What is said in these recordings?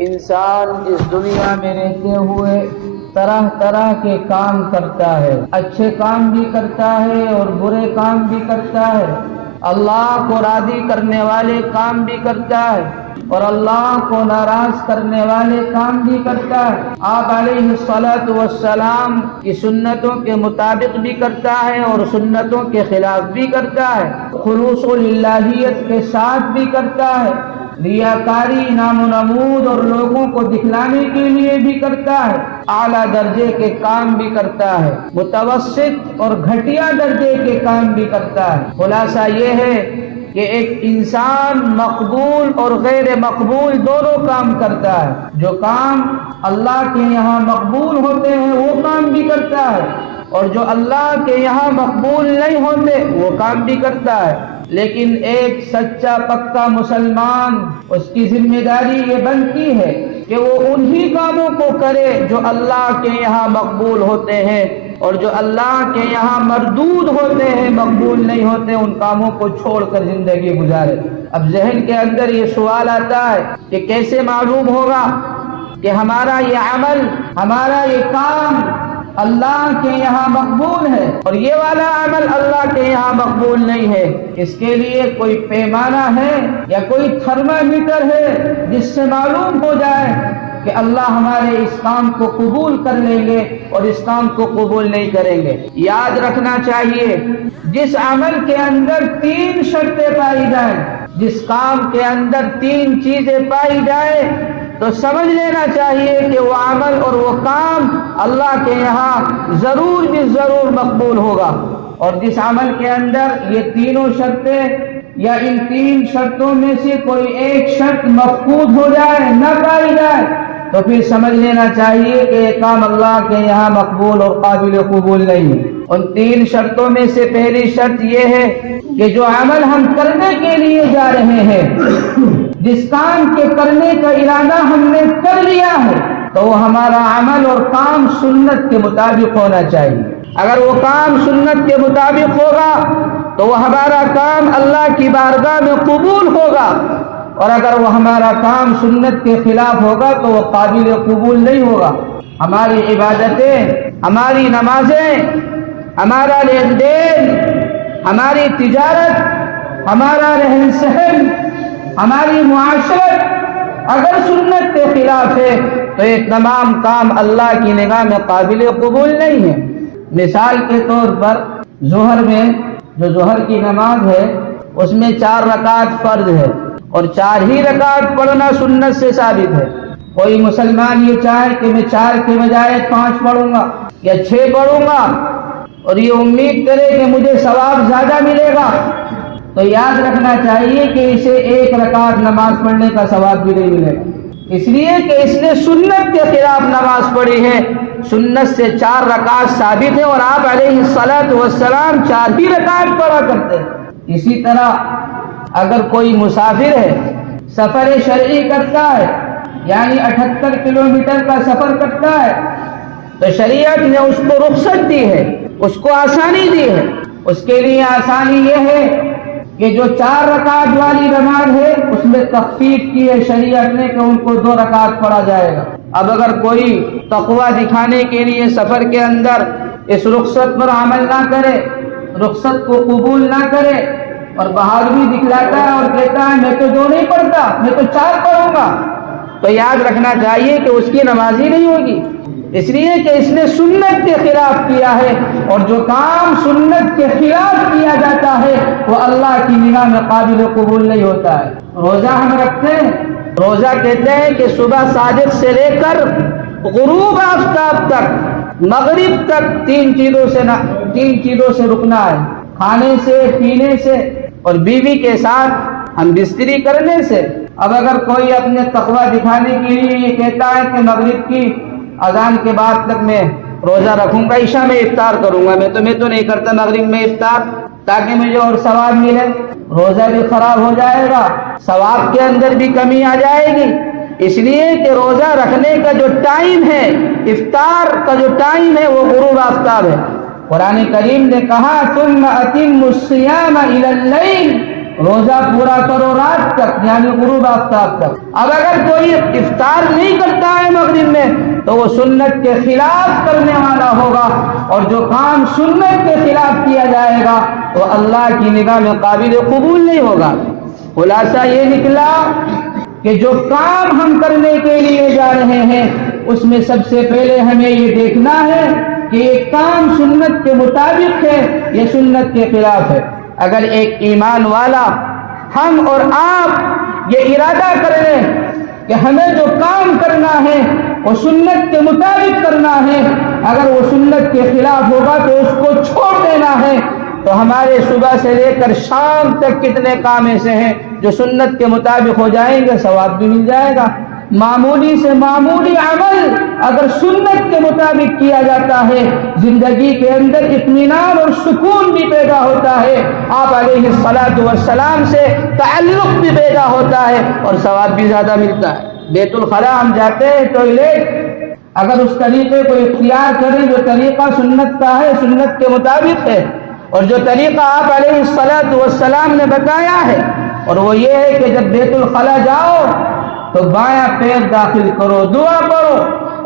انسان اس دنیا میں رہتے ہوئے طرح طرح کے کام کرتا ہے، اچھے کام بھی کرتا ہے اور برے کام بھی کرتا ہے، اللہ کو راضی کرنے والے کام بھی کرتا ہے اور اللہ کو ناراض کرنے والے کام بھی کرتا ہے۔ آپ علیہ الصلاۃ والسلام کی سنتوں کے مطابق بھی کرتا ہے اور سنتوں کے خلاف بھی کرتا ہے، خلوص و للہیت کے ساتھ بھی کرتا ہے، ریاکاری، نام و نمود اور لوگوں کو دکھلانے کے لیے بھی کرتا ہے، اعلیٰ درجے کے کام بھی کرتا ہے، متوسط اور گھٹیا درجے کے کام بھی کرتا ہے۔ خلاصہ یہ ہے کہ ایک انسان مقبول اور غیر مقبول دونوں کام کرتا ہے۔ جو کام اللہ کے یہاں مقبول ہوتے ہیں وہ کام بھی کرتا ہے اور جو اللہ کے یہاں مقبول نہیں ہوتے وہ کام بھی کرتا ہے۔ لیکن ایک سچا پکا مسلمان، اس کی ذمہ داری یہ بنتی ہے کہ وہ انہی کاموں کو کرے جو اللہ کے یہاں مقبول ہوتے ہیں اور جو اللہ کے یہاں مردود ہوتے ہیں، مقبول نہیں ہوتے، ان کاموں کو چھوڑ کر زندگی گزارے۔ اب ذہن کے اندر یہ سوال آتا ہے کہ کیسے معلوم ہوگا کہ ہمارا یہ عمل، ہمارا یہ کام اللہ کے یہاں مقبول ہے اور یہ والا عمل اللہ کے یہاں مقبول نہیں ہے؟ اس کے لیے کوئی پیمانہ ہے یا کوئی تھرمامیٹر ہے جس سے معلوم ہو جائے کہ اللہ ہمارے اس کام کو قبول کر لیں گے اور اس کام کو قبول نہیں کریں گے؟ یاد رکھنا چاہیے، جس عمل کے اندر 3 شرطیں پائی جائیں، جس کام کے اندر 3 چیزیں پائی جائیں، تو سمجھ لینا چاہیے کہ وہ عمل اور وہ کام اللہ کے یہاں ضرور بھی ضرور مقبول ہوگا۔ اور جس عمل کے اندر یہ تینوں شرطیں یا ان 3 شرطوں میں سے کوئی ایک شرط مفقود ہو جائے، نہ پائی جائے، تو پھر سمجھ لینا چاہیے کہ یہ کام اللہ کے یہاں مقبول اور قابل قبول نہیں ہے۔ ان 3 شرطوں میں سے پہلی شرط یہ ہے کہ جو عمل ہم کرنے کے لیے جا رہے ہیں، جس کام کے کرنے کا ارادہ ہم نے کر لیا ہے، تو وہ ہمارا عمل اور کام سنت کے مطابق ہونا چاہیے۔ اگر وہ کام سنت کے مطابق ہوگا تو وہ ہمارا کام اللہ کی بارگاہ میں قبول ہوگا، اور اگر وہ ہمارا کام سنت کے خلاف ہوگا تو وہ قابل قبول نہیں ہوگا۔ ہماری عبادتیں، ہماری نمازیں، ہمارا لین دین، ہماری تجارت، ہمارا رہن سہن، ہماری معاشرت اگر سنت کے خلاف ہے تو یہ تمام کام اللہ کی نگاہ میں قابل قبول نہیں ہے۔ مثال کے طور پر ظہر میں، جو ظہر کی نماز ہے اس میں 4 رکعت فرض ہے اور 4 ہی رکعت پڑھنا سنت سے ثابت ہے۔ کوئی مسلمان یہ چاہے کہ میں 4 کے بجائے 5 پڑھوں گا یا 6 پڑھوں گا اور یہ امید کرے کہ مجھے ثواب زیادہ ملے گا، تو یاد رکھنا چاہیے کہ اسے 1 رکعت نماز پڑھنے کا ثواب بھی نہیں ملے گا، اس لیے کہ اس نے سنت کے خلاف نماز پڑھی ہے۔ سنت سے 4 رکعت ثابت ہے اور آپ علیہ الصلاۃ والسلام 4 ہی رکعت پڑھا کرتے ہیں۔ اسی طرح اگر کوئی مسافر ہے، سفر شرعی کرتا ہے، یعنی 78 کلومیٹر کا سفر کرتا ہے، تو شریعت نے اس کو رخصت دی ہے، اس کو آسانی دی ہے۔ اس کے لیے آسانی یہ ہے کہ جو 4 رکعت والی نماز ہے اس میں تخفیف کی ہے شریعت نے کہ ان کو 2 رکعت پڑھا جائے گا۔ اب اگر کوئی تقویٰ دکھانے کے لیے سفر کے اندر اس رخصت پر عمل نہ کرے، رخصت کو قبول نہ کرے اور بہادری دکھلاتا ہے اور کہتا ہے میں تو 2 نہیں پڑھتا، میں تو 4 پڑھوں گا، تو یاد رکھنا چاہیے کہ اس کی نماز ہی نہیں ہوگی، اس لیے کہ اس نے سنت کے خلاف کیا ہے، اور جو کام سنت کے خلاف کیا جاتا ہے وہ اللہ کی نگاہ میں قابل قبول نہیں ہوتا ہے۔ روزہ ہم رکھتے ہیں، روزہ کہتے ہیں کہ صبح صادق سے لے کر غروب آفتاب تک، مغرب تک 3 چیزوں سے رکنا ہے، کھانے سے، پینے سے اور بیوی کے ساتھ ہم بستری کرنے سے۔ اب اگر کوئی اپنے تقویٰ دکھانے کے لیے یہ کہتا ہے کہ مغرب کی اذان کے بعد تک میں روزہ رکھوں گا، عشاء میں افطار کروں گا، میں تو نہیں کرتا مغرب میں افطار تاکہ مجھے اور ثواب ملے، روزہ بھی خراب ہو جائے گا، ثواب کے اندر بھی کمی آ جائے گی۔ اس لیے کہ روزہ رکھنے کا جو ٹائم ہے، افطار کا جو ٹائم ہے وہ غروب آفتاب ہے۔ قرآن کریم نے کہا ثم اتموا الصیام الی اللیل، روزہ پورا کرو رات تک، یعنی غروب آفتاب تک۔ اب اگر کوئی افطار نہیں کرتا ہے مغرب میں تو وہ سنت کے خلاف کرنے والا ہوگا، اور جو کام سنت کے خلاف کیا جائے گا تو اللہ کی نگاہ میں قابل قبول نہیں ہوگا۔ خلاصہ یہ نکلا کہ جو کام ہم کرنے کے لیے جا رہے ہیں اس میں سب سے پہلے ہمیں یہ دیکھنا ہے کہ یہ کام سنت کے مطابق ہے یا سنت کے خلاف ہے۔ اگر ایک ایمان والا ہم اور آپ یہ ارادہ کر لیں کہ ہمیں جو کام کرنا ہے وہ سنت کے مطابق کرنا ہے، اگر وہ سنت کے خلاف ہوگا تو اس کو چھوڑ دینا ہے، تو ہمارے صبح سے لے کر شام تک کتنے کام ایسے ہیں جو سنت کے مطابق ہو جائیں گے، ثواب بھی مل جائے گا۔ معمولی سے معمولی عمل اگر سنت کے مطابق کیا جاتا ہے زندگی کے اندر اطمینان اور سکون بھی پیدا ہوتا ہے، آپ علیہ الصلاۃ والسلام سے تعلق بھی پیدا ہوتا ہے اور ثواب بھی زیادہ ملتا ہے۔ بیت الخلاء ہم جاتے ہیں ٹوائلٹ، اگر اس طریقے کو اختیار کریں جو طریقہ سنت کا ہے، سنت کے مطابق ہے، اور جو طریقہ آپ علیہ الصلاۃ والسلام نے بتایا ہے، اور وہ یہ ہے کہ جب بیت الخلاء جاؤ تو بایاں پیر داخل کرو، دعا پڑھو،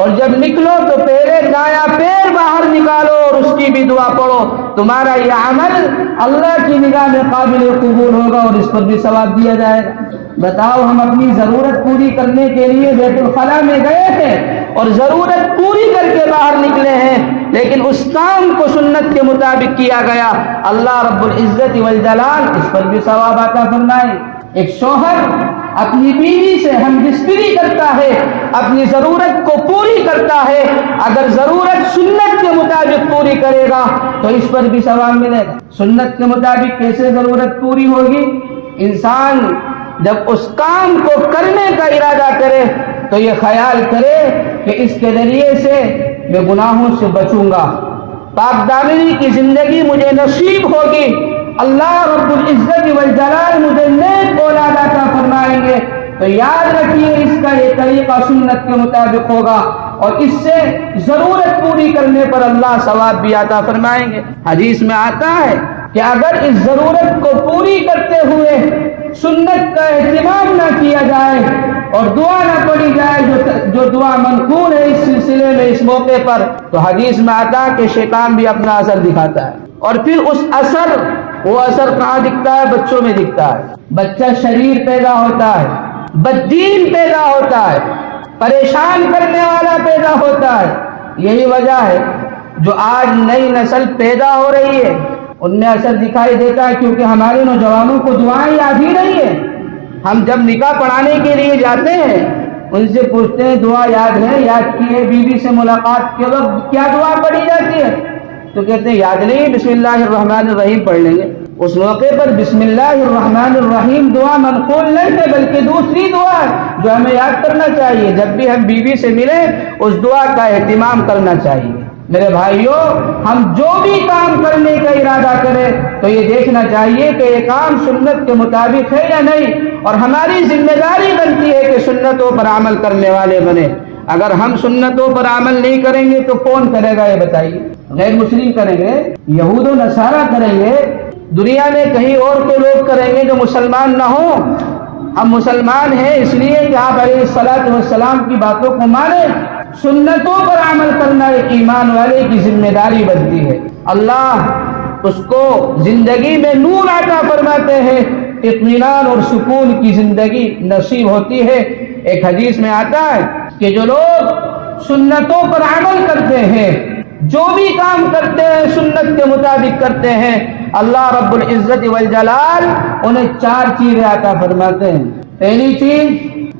اور جب نکلو تو پہلے دایاں پیر باہر نکالو اور اس کی بھی دعا پڑھو۔ تمہارا یہ عمل اللہ کی نگاہ میں قابل قبول ہوگا اور اس پر بھی ثواب دیا جائے گا۔ بتاؤ، ہم اپنی ضرورت پوری کرنے کے لیے بیت الخلاء میں گئے تھے اور ضرورت پوری کر کے باہر نکلے ہیں، لیکن اس کام کو سنت کے مطابق کیا گیا، اللہ رب العزت والجلال اس پر بھی ثواب عطا فرمائے۔ ایک شوہر اپنی بیوی سے ہم بستری کرتا ہے، اپنی ضرورت کو پوری کرتا ہے، اگر ضرورت سنت کے مطابق پوری کرے گا تو اس پر بھی ثواب ملے گا۔ سنت کے مطابق کیسے ضرورت پوری ہوگی؟ انسان جب اس کام کو کرنے کا ارادہ کرے تو یہ خیال کرے کہ اس کے ذریعے سے میں گناہوں سے بچوں گا، پاک دامنی کی زندگی مجھے نصیب ہوگی، اللہ رب العزت والجلال مجھے نیک اولاد عطا فرمائیں گے۔ تو یاد رکھیے اس کا یہ طریقہ سنت کے مطابق ہوگا اور اس سے ضرورت پوری کرنے پر اللہ ثواب بھی عطا فرمائیں گے۔ حدیث میں آتا ہے کہ اگر اس ضرورت کو پوری کرتے ہوئے سنت کا اہتمام نہ کیا جائے اور دعا نہ پڑھی جائے جو دعا منقول ہے اس سلسلے میں اس موقع پر، تو حدیث میں آتا ہے کہ شیطان بھی اپنا اثر دکھاتا ہے، اور پھر وہ اثر کہاں دکھتا ہے؟ بچوں میں دکھتا ہے۔ بچہ شریر پیدا ہوتا ہے، بددین پیدا ہوتا ہے، پریشان کرنے والا پیدا ہوتا ہے۔ یہی وجہ ہے جو آج نئی نسل پیدا ہو رہی ہے ان میں اثر دکھائی دیتا ہے، کیونکہ ہمارے نوجوانوں کو دعائیں یاد ہی نہیں ہے۔ ہم جب نکاح پڑھانے کے لیے جاتے ہیں ان سے پوچھتے ہیں دعا یاد ہے؟ یاد کی ہے؟ بیوی سے ملاقات کے وقت کیا دعا پڑھی جاتی ہے؟ تو کہتے ہیں یاد نہیں، بسم اللہ الرحمن الرحیم پڑھ لیں گے۔ اس موقع پر بسم اللہ الرحمن الرحیم دعا منقول نہیں ہے، بلکہ دوسری دعا ہے جو ہمیں یاد کرنا چاہیے۔ جب بھی ہم بیوی سے ملیں اس دعا کا اہتمام کرنا چاہیے۔ میرے بھائیوں، ہم جو بھی کام کرنے کا ارادہ کریں تو یہ دیکھنا چاہیے کہ یہ کام سنت کے مطابق ہے یا نہیں، اور ہماری ذمہ داری بنتی ہے کہ سنتوں پر عمل کرنے والے بنے۔ اگر ہم سنتوں پر عمل نہیں کریں گے تو کون کرے گا؟ یہ بتائیے۔ غیر مسلم کریں گے، یہود و نصارہ کریں گے، دنیا میں کہیں اور کے لوگ کریں گے جو مسلمان نہ ہوں؟ ہم مسلمان ہیں اس لیے کہ آپ علیہ الصلاۃ والسلام کی باتوں کو مانیں، سنتوں پر عمل کرنا ایک ایمان والے کی ذمہ داری بنتی ہے۔ اللہ اس کو زندگی میں نور عطا فرماتے ہیں، اطمینان اور سکون کی زندگی نصیب ہوتی ہے۔ ایک حدیث میں آتا ہے کہ جو لوگ سنتوں پر عمل کرتے ہیں، جو بھی کام کرتے ہیں سنت کے مطابق کرتے ہیں، اللہ رب العزت والجلال انہیں 4 چیزیں عطا فرماتے ہیں۔ پہلی چیز،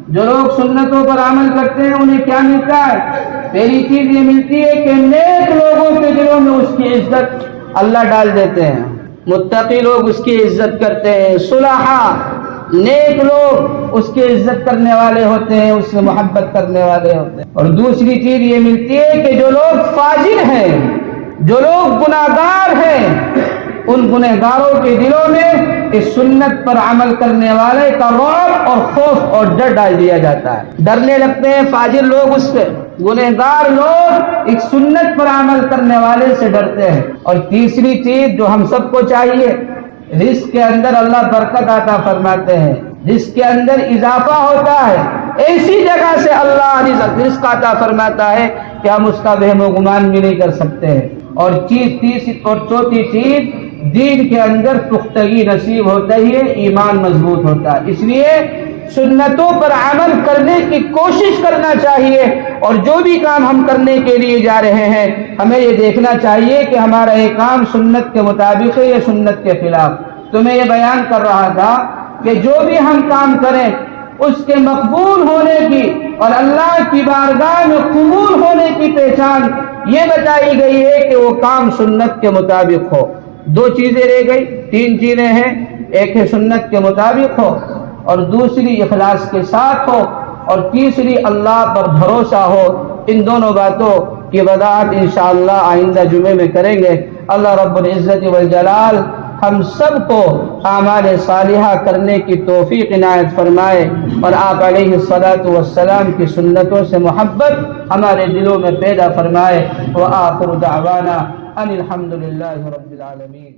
جو لوگ سنتوں پر عمل کرتے ہیں انہیں کیا ملتا ہے؟ پہلی چیز یہ ملتی ہے کہ نیک لوگوں کے دلوں میں اس کی عزت اللہ ڈال دیتے ہیں، متقی لوگ اس کی عزت کرتے ہیں، صلحاء نیک لوگ اس کی عزت کرنے والے ہوتے ہیں، اس سے محبت کرنے والے ہوتے ہیں۔ اور دوسری چیز یہ ملتی ہے کہ جو لوگ فاجر ہیں، جو لوگ گناہگار ہیں، ان گنہگاروں کے دلوں میں اس سنت پر عمل کرنے والے کا رعب اور خوف اور ڈر ڈال دیا جاتا ہے، ڈرنے لگتے ہیں فاجر لوگ اس سے، گنہگار لوگ ایک سنت پر عمل کرنے والے سے ڈرتے ہیں۔ اور تیسری چیز جو ہم سب کو چاہیے رزق کے اندر اللہ برکت عطا فرماتے ہیں، رزق کے اندر اضافہ ہوتا ہے، ایسی جگہ سے اللہ رزق عطا فرماتا ہے کہ ہم اس کا وہم و گمان بھی نہیں کر سکتے ہیں۔ اور چوتھی چیز، دین کے اندر پختگی نصیب ہوتا ہے، ایمان مضبوط ہوتا ہے۔ اس لیے سنتوں پر عمل کرنے کی کوشش کرنا چاہیے، اور جو بھی کام ہم کرنے کے لیے جا رہے ہیں ہمیں یہ دیکھنا چاہیے کہ ہمارا یہ کام سنت کے مطابق ہے یا سنت کے خلاف۔ تو میں یہ بیان کر رہا تھا کہ جو بھی ہم کام کریں اس کے مقبول ہونے کی اور اللہ کی بارگاہ میں قبول ہونے کی پہچان یہ بتائی گئی ہے کہ وہ کام سنت کے مطابق ہو۔ دو چیزیں رہ گئی، تین چیزیں ہیں، ایک ہے سنت کے مطابق ہو، اور دوسری اخلاص کے ساتھ ہو، اور تیسری اللہ پر بھروسہ ہو۔ ان دونوں باتوں کی وضاحت انشاءاللہ آئندہ جمعے میں کریں گے۔ اللہ رب العزت والجلال ہم سب کو اعمال صالحہ کرنے کی توفیق عنایت فرمائے، اور آپ علیہ الصلاۃ والسلام کی سنتوں سے محبت ہمارے دلوں میں پیدا فرمائے۔ وآخر دعوانا ان الحمد للہ رب العالمین۔